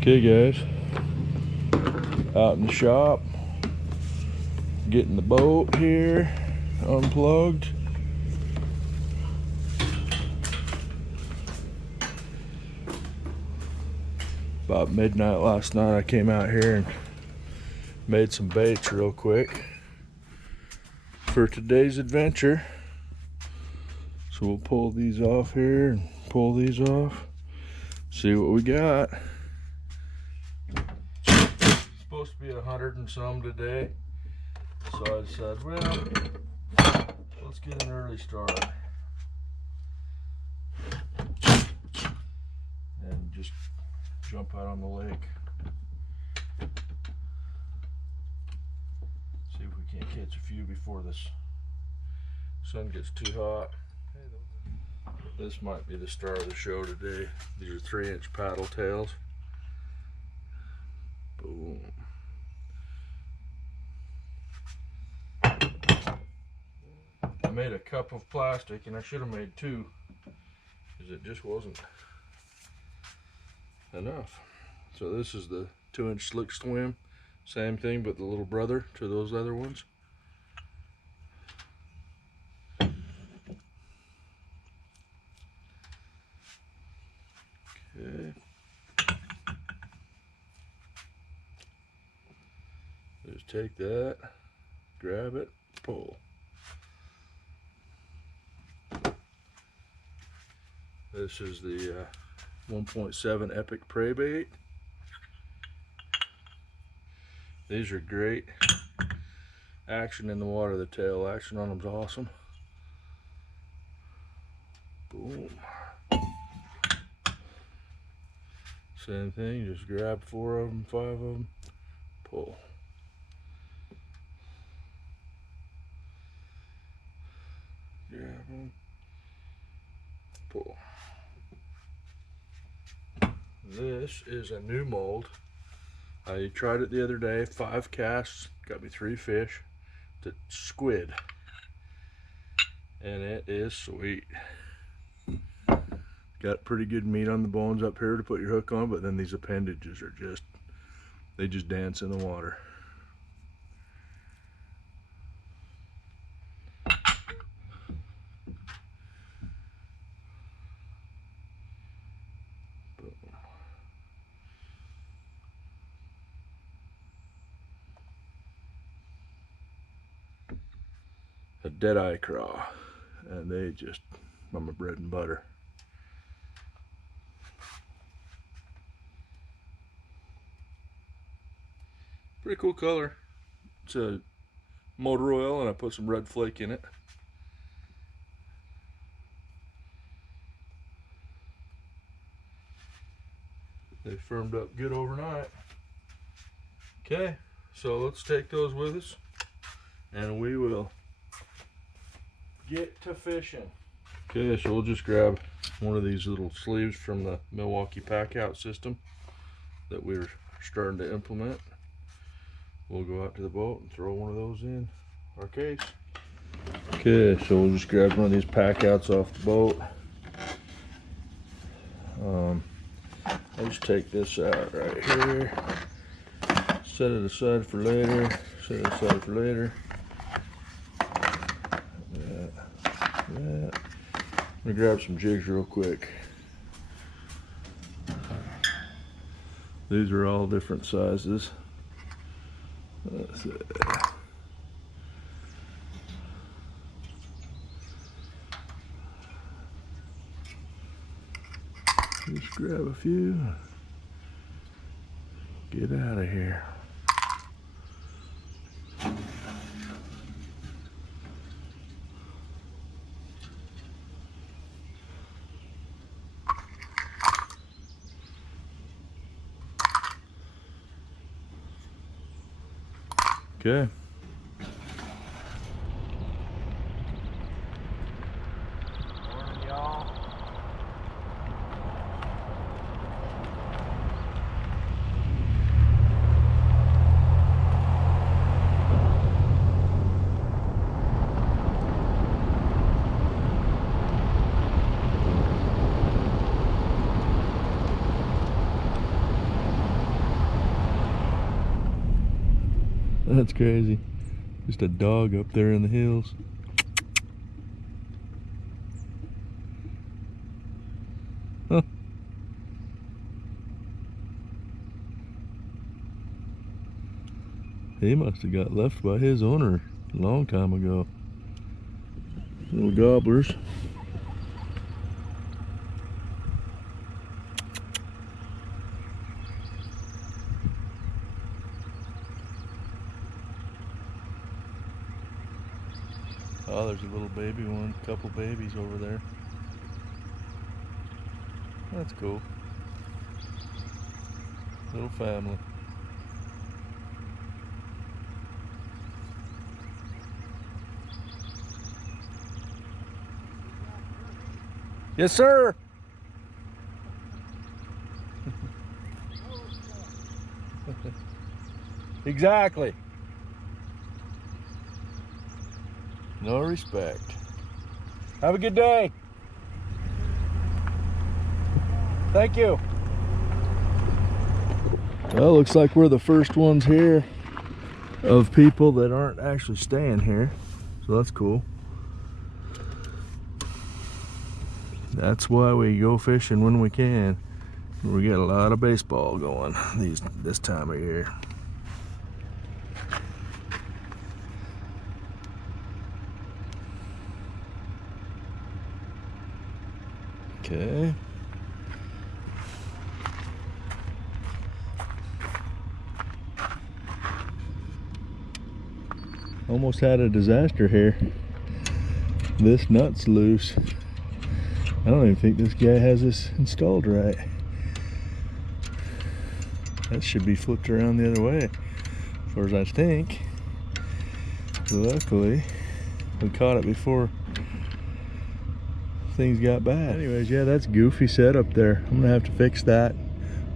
Okay guys, out in the shop, getting the boat here unplugged. About midnight last night I came out here and made some baits real quick for today's adventure. So we'll pull these off here and pull these off, see what we got. Supposed to be 100 and some today, so I said, well, let's get an early start and just jump out on the lake. See if we can't catch a few before this sun gets too hot. This might be the star of the show today. These are 3-inch paddle tails. Boom. I made a cup of plastic and I should have made 2 because it just wasn't enough. So this is the 2-inch slick swim. Same thing, but the little brother to those other ones. Okay. Just take that, grab it, pull. This is the 1.7 Epic Prey Bait. These are great. Action in the water, the tail action on them is awesome. Boom. Same thing, just grab 4 of them, 5 of them, pull. Grab them, pull. This is a new mold. I tried it the other day, 5 casts, got me 3 fish. It's a squid, and it is sweet. Got pretty good meat on the bones up here to put your hook on, but then these appendages are just, they just dance in the water. A dead-eye craw, and they just are my bread and butter. Pretty cool color. It's a motor oil and I put some red flake in it. They firmed up good overnight. Okay, so let's take those with us and we will get to fishing. Okay, so we'll just grab one of these little sleeves from the Milwaukee pack out system that we're starting to implement. We'll go out to the boat and throw one of those in our case. Okay, so we'll just grab one of these pack outs off the boat. I'll just take this out right here, set it aside for later, set it aside for later. I'm gonna grab some jigs real quick. These are all different sizes. Let's see. Just grab a few. Get out of here. Okay. Morning, y'all. That's crazy. Just a dog up there in the hills. Huh. He must have got left by his owner a long time ago. Little gobblers. Oh, there's a little baby one, couple babies over there. That's cool. Little family. Yes, sir. Exactly. No respect. Have a good day. Thank you. Well, looks like we're the first ones here of people that aren't actually staying here. So that's cool. That's why we go fishing when we can. We get a lot of baseball going this time of year. Okay. Almost had a disaster here. This nut's loose. I don't even think this guy has this installed right. That should be flipped around the other way, as far as I think. Luckily, we caught it before things got bad. Anyways, yeah, that's goofy setup there. I'm gonna have to fix that.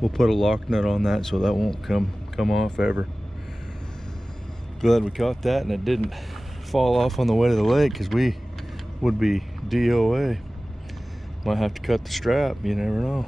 We'll put a lock nut on that so that won't come off ever. Glad we caught that and it didn't fall off on the way to the lake, because we would be DOA. Might have to cut the strap, you never know.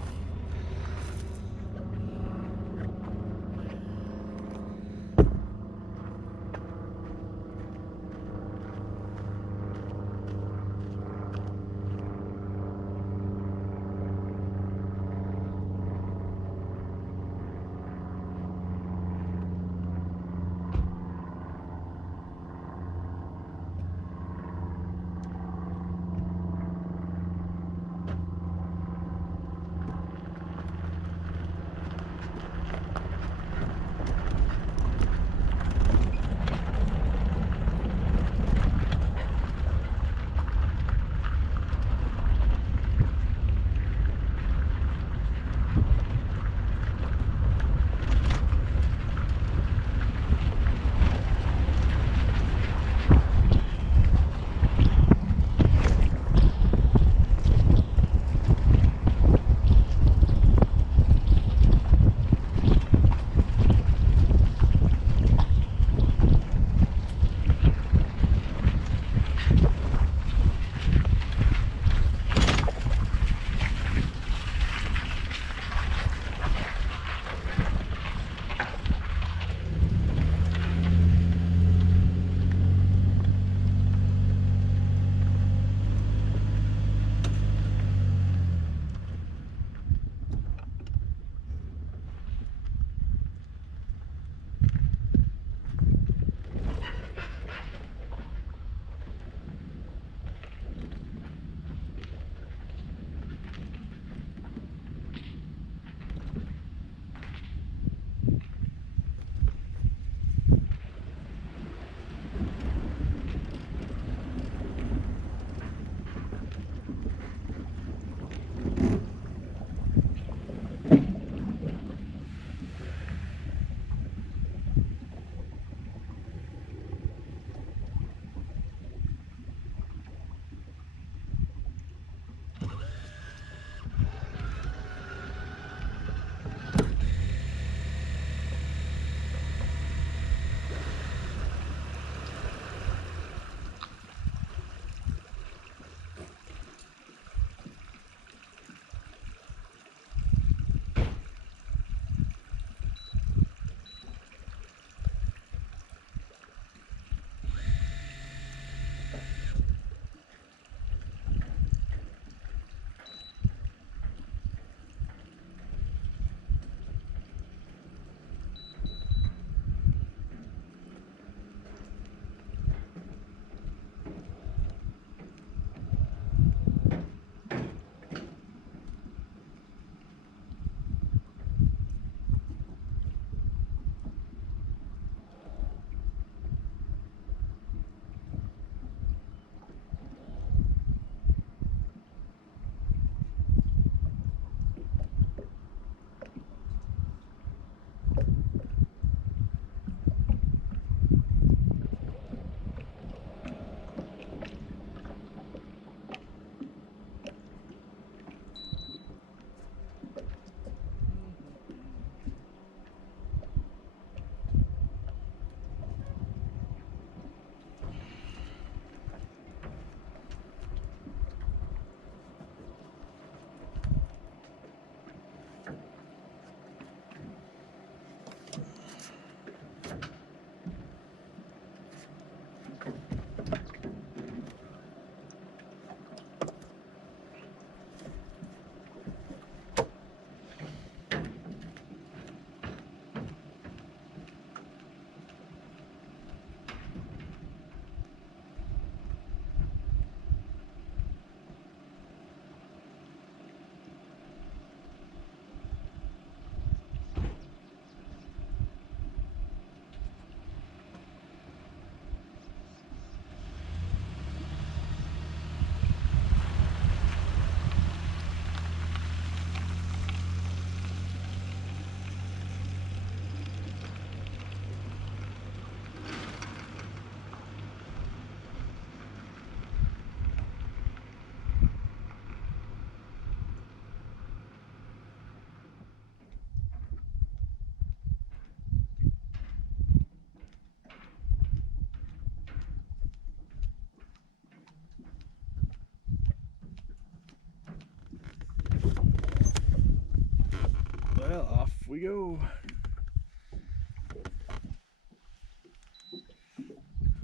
Well, off we go.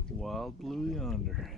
Wild blue yonder.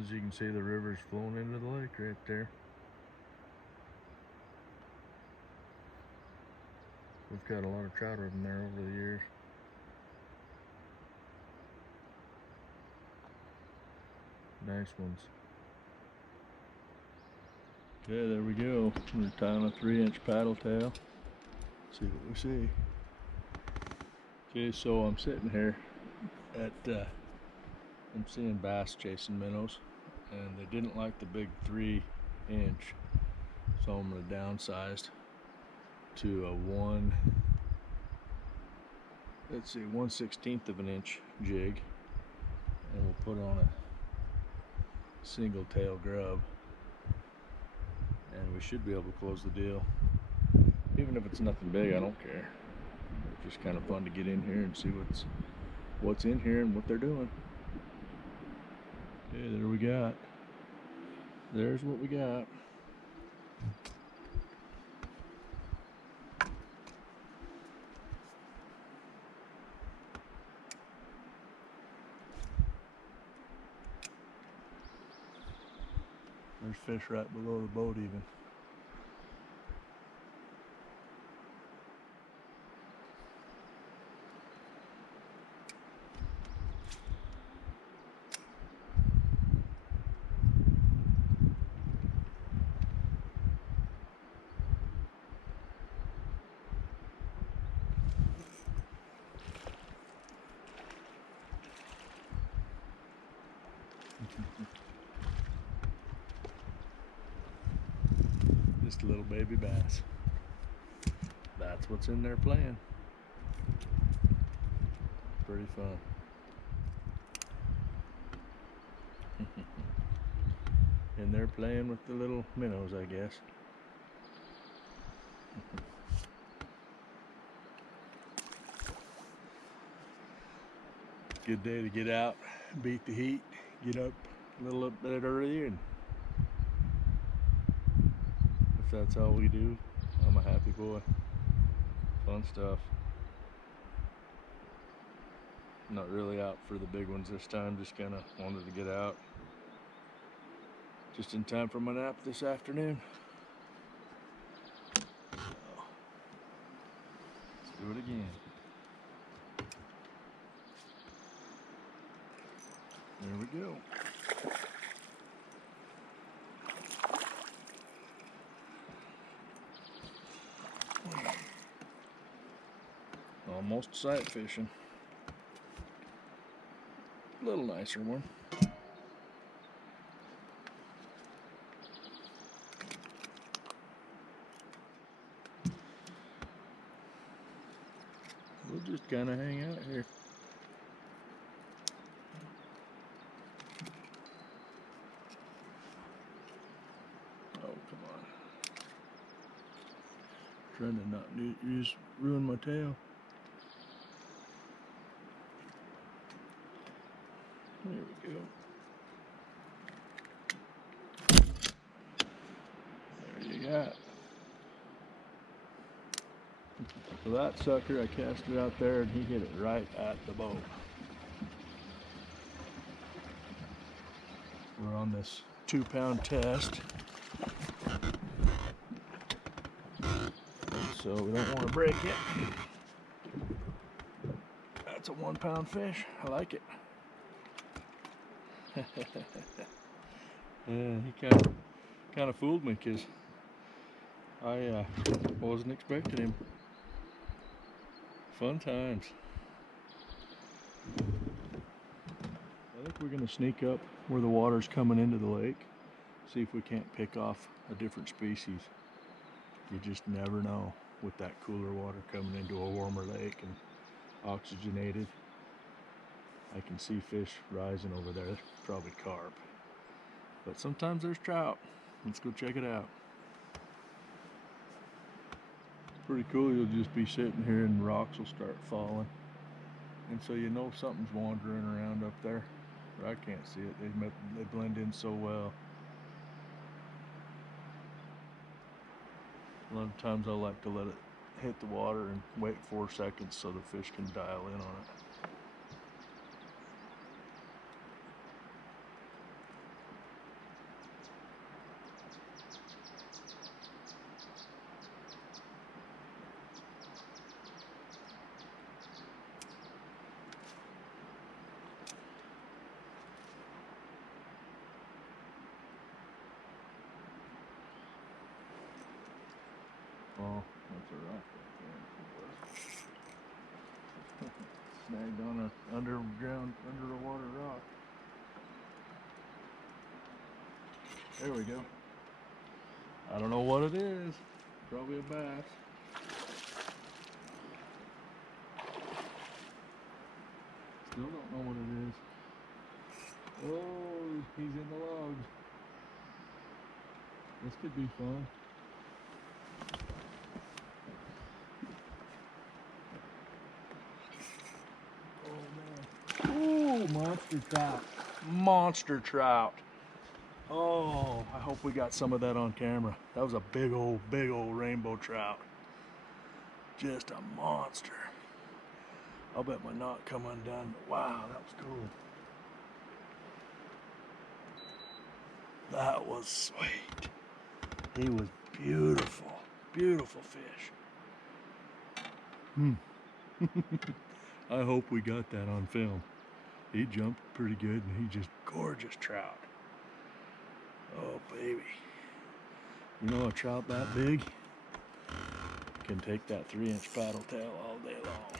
As you can see, the river's flowing into the lake right there. We've got a lot of trout in there over the years. Nice ones. Okay, there we go. We're tying a 3-inch paddle tail. See what we see. Okay, so I'm sitting here at I'm seeing bass chasing minnows, and they didn't like the big 3-inch, so I'm going to downsize to a 1/16 of an inch jig, and we'll put on a single tail grub, and we should be able to close the deal. Even if it's nothing big, I don't care. It's just kind of fun to get in here and see what's in here and what they're doing. Okay, there we got. There's what we got. There's fish right below the boat even. Just a little baby bass. That's what's in there playing. Pretty fun. And they're playing with the little minnows, I guess. Good day to get out, beat the heat, get up a little bit early, and if that's all we do, I'm a happy boy. Fun stuff. Not really out for the big ones this time, just kind of wanted to get out. Just in time for my nap this afternoon. So, let's do it again. There we go. Almost sight fishing. A little nicer one. We'll just kind of hang out here. Oh, come on. Trying to not ruin my tail. There we go. There you got. So that sucker, I cast it out there and he hit it right at the boat. We're on this 2-pound test. So we don't want to break it. That's a 1-pound fish. I like it. Yeah, he kind of fooled me because I wasn't expecting him. Fun times. I think we're going to sneak up where the water's coming into the lake. See if we can't pick off a different species. You just never know with that cooler water coming into a warmer lake and oxygenated. I can see fish rising over there. Probably carp. But sometimes there's trout. Let's go check it out. Pretty cool. You'll just be sitting here and rocks will start falling, and so you know something's wandering around up there. But I can't see it. They blend in so well. A lot of times I like to let it hit the water and wait 4 seconds so the fish can dial in on it. Oh, that's a rock right there. Snagged on an underwater rock. There we go. I don't know what it is. Probably a bass. Still don't know what it is. Oh, he's in the logs. This could be fun. Oh man. Ooh, monster trout. Monster trout. Oh, I hope we got some of that on camera. That was a big old rainbow trout. Just a monster. I'll bet my knot come undone. Wow, that was cool. That was sweet. He was beautiful. Beautiful fish. I hope we got that on film. He jumped pretty good and he just gorgeous trout. Oh baby. You know a trout that big can take that 3-inch paddle tail all day long.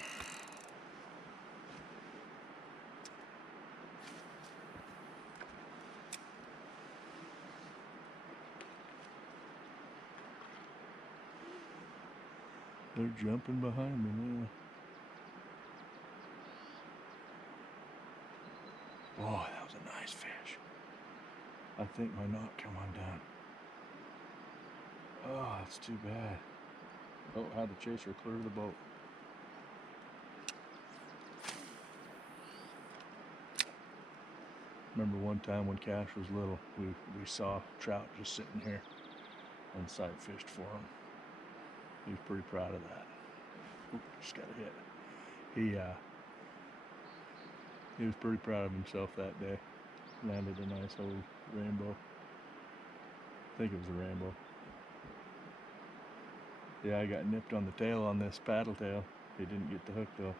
They're jumping behind me now. Oh, that was a nice fish. I think my knot come undone. Oh, that's too bad. Oh, had to chase her clear of the boat. Remember one time when Cash was little, we saw trout just sitting here and sight fished for him. He was pretty proud of that. Ooh, just got a hit. He was pretty proud of himself that day. Landed a nice old rainbow. I think it was a rainbow. Yeah, I got nipped on the tail on this paddle tail. He didn't get the hook though,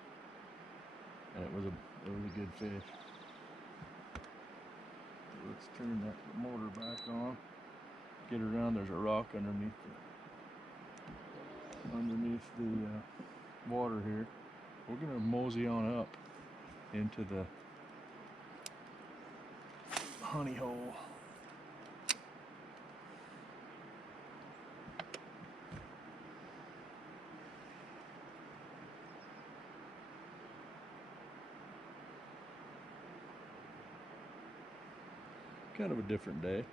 and it was a good fish. Let's turn that motor back on. Get around. There's a rock underneath the water here. We're gonna mosey on up into the honey hole. Kind of a different day.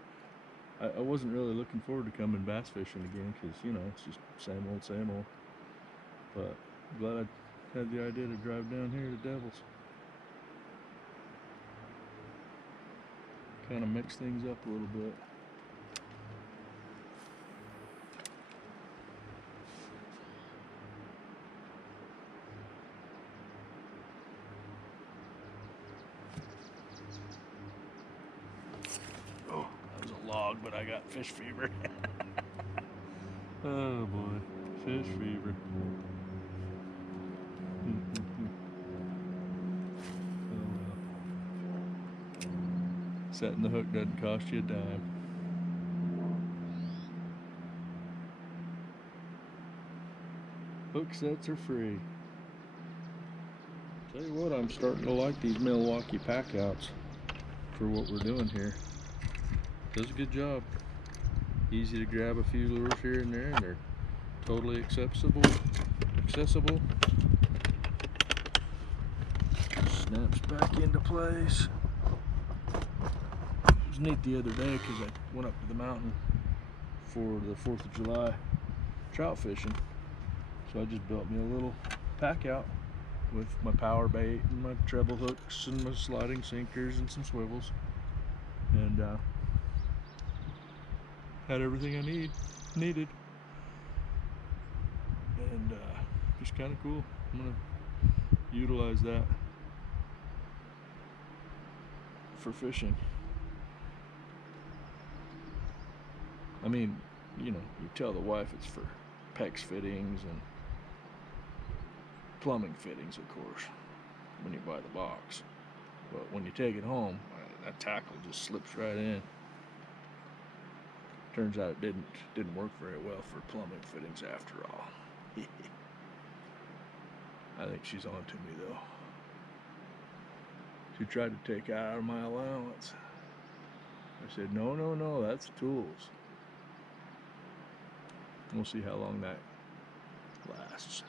I wasn't really looking forward to coming bass fishing again because, you know, it's just same old. But I'm glad I had the idea to drive down here to Devil's. Kind of mix things up a little bit. Oh, that was a log, but I got fish fever. Oh boy, fish fever. Oh well. Setting the hook doesn't cost you a dime. Hook sets are free. Tell you what, I'm starting to like these Milwaukee pack outs for what we're doing here. Does a good job. Easy to grab a few lures here and there, and they're totally accessible. Snaps back into place. It was neat the other day because I went up to the mountain for the 4th of July trout fishing. So I just built me a little pack out with my power bait and my treble hooks and my sliding sinkers and some swivels, and had everything I needed, and just kind of cool. I'm gonna utilize that for fishing. I mean, you know, you tell the wife it's for PEX fittings and plumbing fittings, of course, when you buy the box. But when you take it home, that tackle just slips right in. Turns out it didn't work very well for plumbing fittings after all. I think she's on to me though. She tried to take out of my allowance. I said, no, that's tools. We'll see how long that lasts.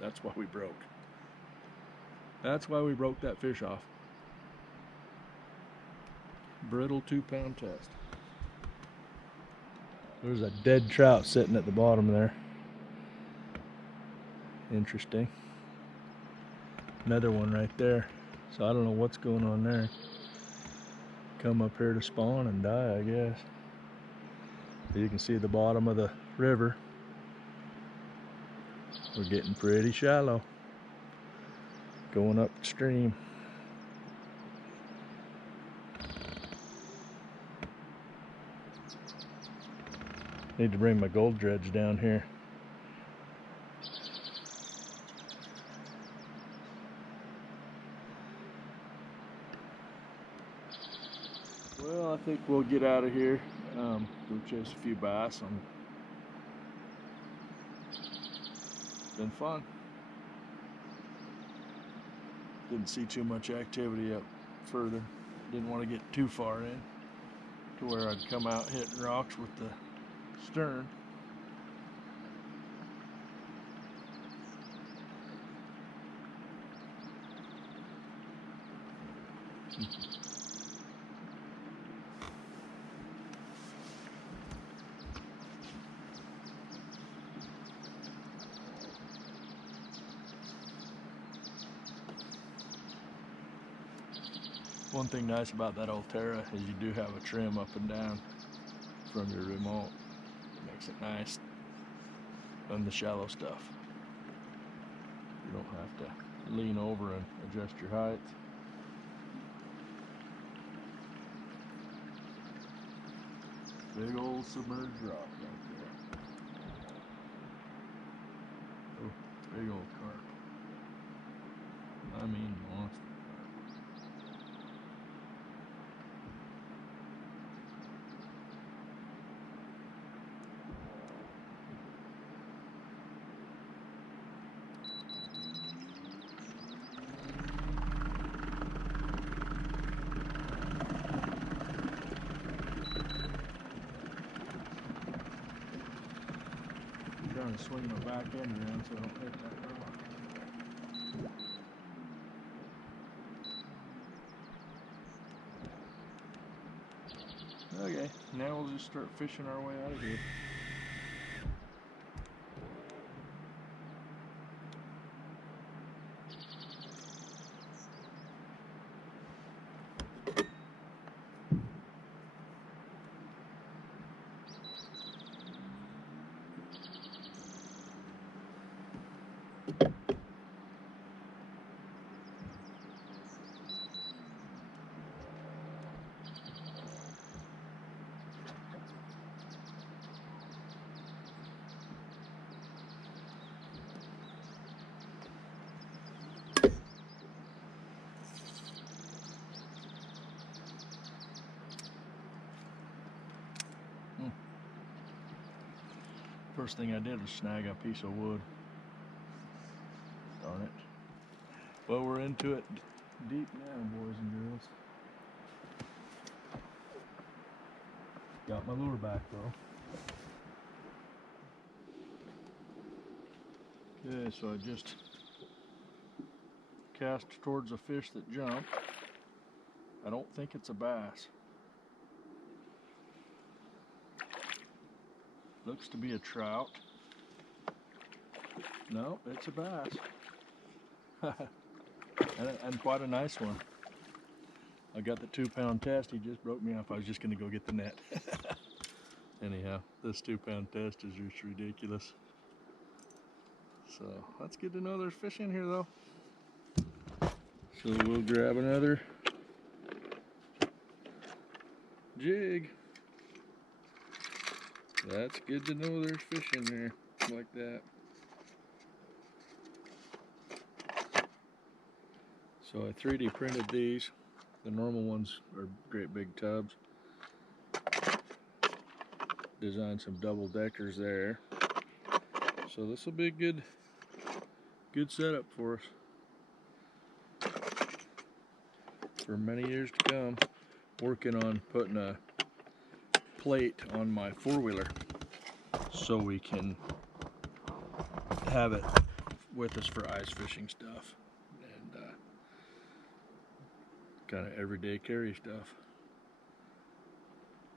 That's why we broke. That's why we broke that fish off. Brittle 2-pound test. There's a dead trout sitting at the bottom there. Interesting. Another one right there. So I don't know what's going on there. Come up here to spawn and die, I guess. You can see the bottom of the river. We're getting pretty shallow. Going upstream. Need to bring my gold dredge down here. Well, I think we'll get out of here. Go chase a few bass. Been fun. Didn't see too much activity up further. Didn't want to get too far in to where I'd come out hitting rocks with the stern. One thing nice about that Ultera is you do have a trim up and down from your remote. It makes it nice on the shallow stuff. You don't have to lean over and adjust your height. Big old submerged rock right there. Oh, big old carp. I mean monster. I'm trying to swing my back end around so I don't hit that rock. Okay, now we'll just start fishing our way out of here. First thing I did was snag a piece of wood. Darn it. Well, we're into it deep now, boys and girls. Got my lure back though. Okay, so I just cast towards a fish that jumped. I don't think it's a bass. Looks to be a trout. No, it's a bass. and quite a nice one. I got the 2-pound test. He just broke me off. I was just going to go get the net. Anyhow, this 2-pound test is just ridiculous. So that's good to know there's fish in here though. So we'll grab another jig. That's good to know there's fish in there like that. So I 3D printed these. The normal ones are great big tubs. Designed some double deckers there. So this will be a good setup for us for many years to come. Working on putting a plate on my 4-wheeler so we can have it with us for ice fishing stuff and kind of everyday carry stuff.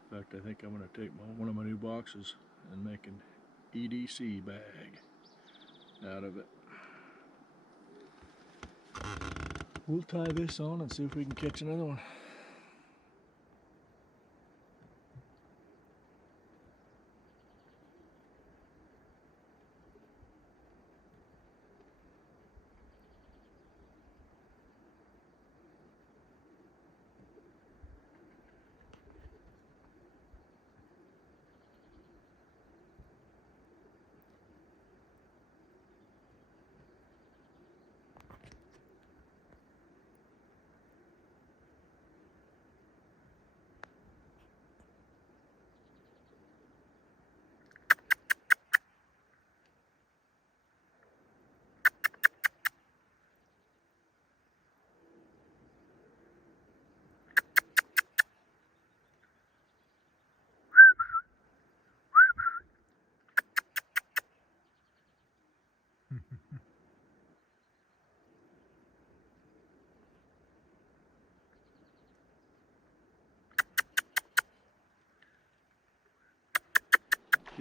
In fact, I think I'm going to take one of my new boxes and make an EDC bag out of it. We'll tie this on and see if we can catch another one.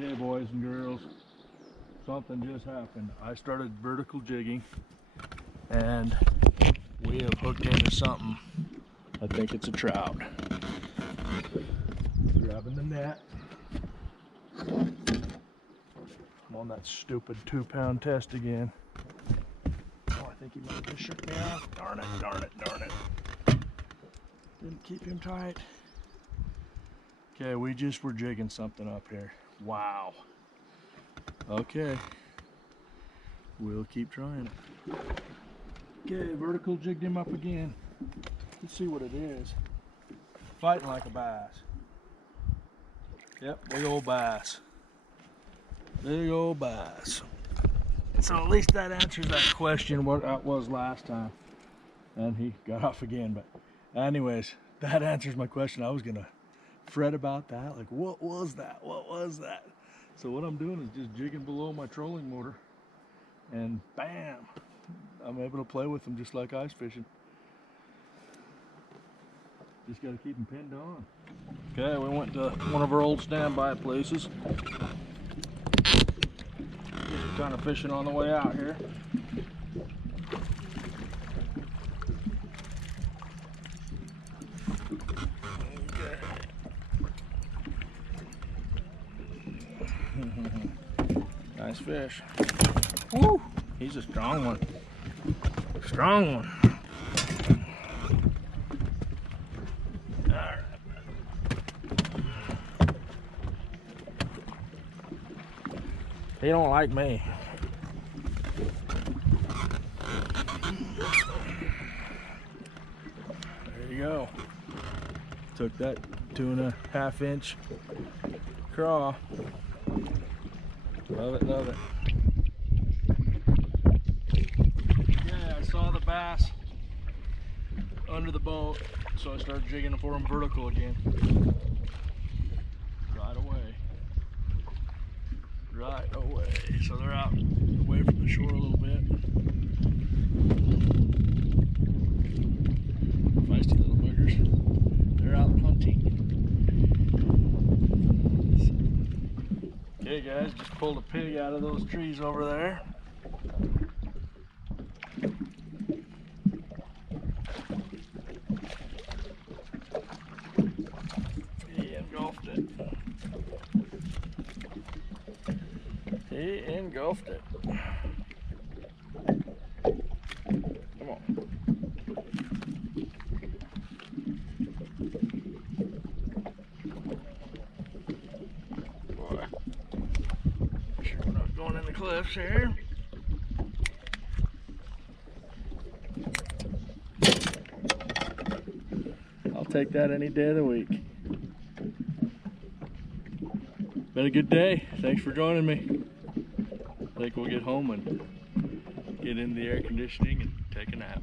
Okay, boys and girls, something just happened. I started vertical jigging and we have hooked into something. I think it's a trout. Grabbing the net. I'm on that stupid 2-pound test again. Oh, I think he might have just shook me off. Darn it, darn it, darn it. Didn't keep him tight. Okay, we just were jigging something up here. Wow. Okay. We'll keep trying it. Okay, vertical jigged him up again. Let's see what it is. Fighting like a bass. Yep, big old bass. Big old bass. So at least that answers that question, what that was last time. And he got off again, but anyways, that answers my question. I was gonna fret about that, like what was that? What was that? So what I'm doing is just jigging below my trolling motor, and bam, I'm able to play with them just like ice fishing. Just got to keep them pinned on. Okay, we went to one of our old standby places. Just kind of fishing on the way out here. Okay. Nice fish. Woo! He's a strong one. Strong one. He don't like me. There you go. Took that 2.5 inch craw. Love it, love it. Yeah, I saw the bass under the boat, so I started jigging for him vertical again. Right away. Right away. So they're out away from the shore a little bit. Feisty little buggers. They're out hunting. Okay guys, just pulled a pig out of those trees over there. He engulfed it. He engulfed it. Come on. Boy. Make sure we're not going in the cliffs here. I'll take that any day of the week. Been a good day. Thanks for joining me. I think we'll get home and get in the air conditioning and take a nap.